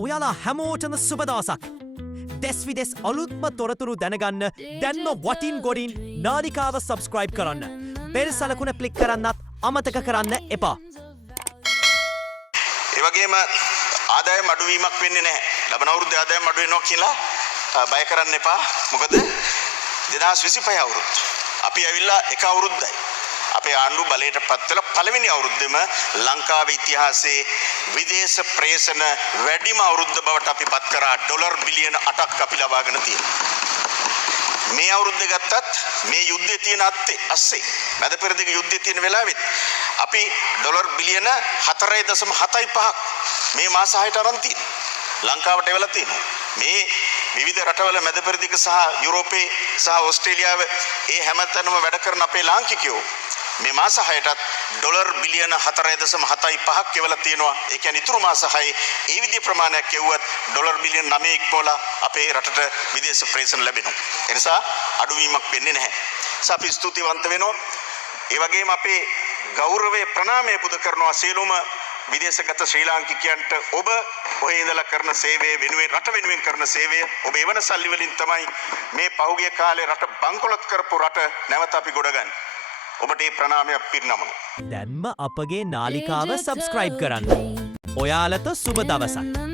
ඔයාලා හැමෝටම සුබ දවසක්. දෙස් විදෙස් අලුත්ම තොරතුරු දැනගන්න දැන්ම වටින් ගොඩින් නාලිකාව සබස්ක්‍රයිබ් කරන්න. බෙල් සලකුණ ක්ලික් කරන්නත් අමතක කරන්න එපා. ඒ වගේම ආදායම් අඩුවීමක් වෙන්නේ නැහැ. ලබන අවුරුද්දේ ආදායම් අඩු වෙනවා කියලා බය කරන්න එපා. මොකද 2025 අවුරුද්ද. අපි ඇවිල්ලා එක අවුරුද්දයි. අපේ ආණ්ඩුව බලයට පත් වෙලා පළවෙනි අවුරුද්දේම ලංකාවේ ඉතිහාසයේ විදේශ ප්‍රේෂණ වැඩිම අවුරුද්ද බවට අපි පත් කරා. ඩොලර් බිලියන 8ක් අපි ලබාගෙන තියෙනවා. මේ අවුරුද්දේ ගත්තත් මේ යුද්ධයේ තියෙන අස්සේ මැද පෙරදිග යුද්ධයේ තියෙන වෙලාවෙත් අපි ඩොලර් බිලියන 4.75ක් මේ මාස 6ට අරන් තියෙනවා. ලංකාවට එවලා තියෙනවා. මේ විවිධ රටවල මැද පෙරදිග සහ යුරෝපයේ සහ ඕස්ට්‍රේලියාව ඒ හැමතැනම වැඩ කරන අපේ ලාංකිකයෝ මේ මාස 6ටත් ඩොලර් බිලියන 4.75ක් කෙවලා තියෙනවා. ඒ කියන්නේ ඉතුරු මාස 6 ඒ විදිහේ ප්‍රමාණයක් කෙවුවත් ඩොලර් බිලියන 9 ඉක්මවලා අපේ රටට විදේශ ප්‍රේෂණ ලැබෙනවා. ඒ නිසා අඩුවීමක් වෙන්නේ නැහැ. අපි ස්තුතිවන්ත වෙනවා. ඒ වගේම අපේ ගෞරවයේ ප්‍රණාමය පුද කරනවා සියලුම විදේශගත ශ්‍රී ලාංකිකයන්ට. ඔබ ඔහේ ඉඳලා කරන සේවය වෙනුවෙන් රට වෙනුවෙන් කරන සේවය ඔබ එවන සල්ලි වලින් තමයි මේ පහුගිය කාලේ රට බංකොලොත් කරපු රට නැවත අපි ගොඩගන්නේ. ඔබට ඒ ප්‍රණාමයක් පිරිනමනවා. දැන්ම අපගේ නාලිකාව සබස්ක්‍රයිබ් කරන්න. ඔයාලට සුබ දවසක්.